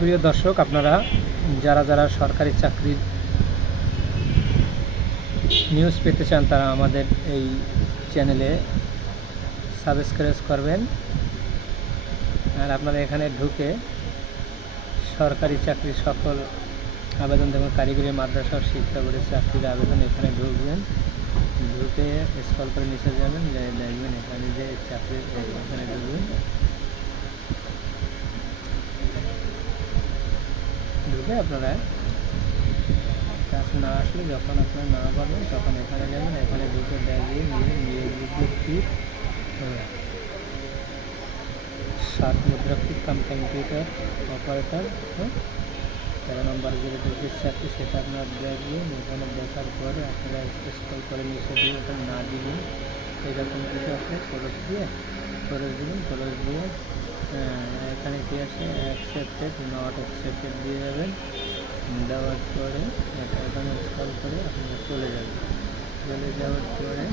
সুপ্রিয় দর্শক, আপনারা যারা যারা সরকারি চাকরির নিউজ পেতে চান তারা আমাদের এই চ্যানেলে সাবস্ক্রাইব করবেন। আর আপনারা এখানে ঢুকে সরকারি চাকরির সকল আবেদন, যেমন কারিগরি মাদ্রাসা শিক্ষা বোর্ডের চাকরির আবেদন, এখানে ঢুকবেন। ঢুকে স্ক্রল করে নিচে যাবেন, দেখবেন এখানে যে চাকরির এখানে ঢুকবেন। ঢুকে আপনারা কাজ না আসলে, যখন আপনারা না পারবেন তখন এখানে যাবেন। এখানে ঢুকে দেখবেন নিয়োগ বিজ্ঞপ্তি 7 মুদ্রাক্ষিক কাম কম্পিউটার অপারেটর 13 নম্বর গ্রেডের যে চাকরি, সেটা আপনারা দেখবেন। এখানে দেখার পরে আপনারা স্ক্রল করে নিচে দিয়ে এখানে না দিবেন, এরকম কিছু আপনি খরচ দিয়ে এখানে কি আছে, অ্যাকসেপ্টেড নট অ্যাকসেপ্টেড দিয়ে যাবেন। দেওয়ার পরে এখানে স্ক্রল করে আপনারা চলে যাবেন। চলে যাওয়ার পরে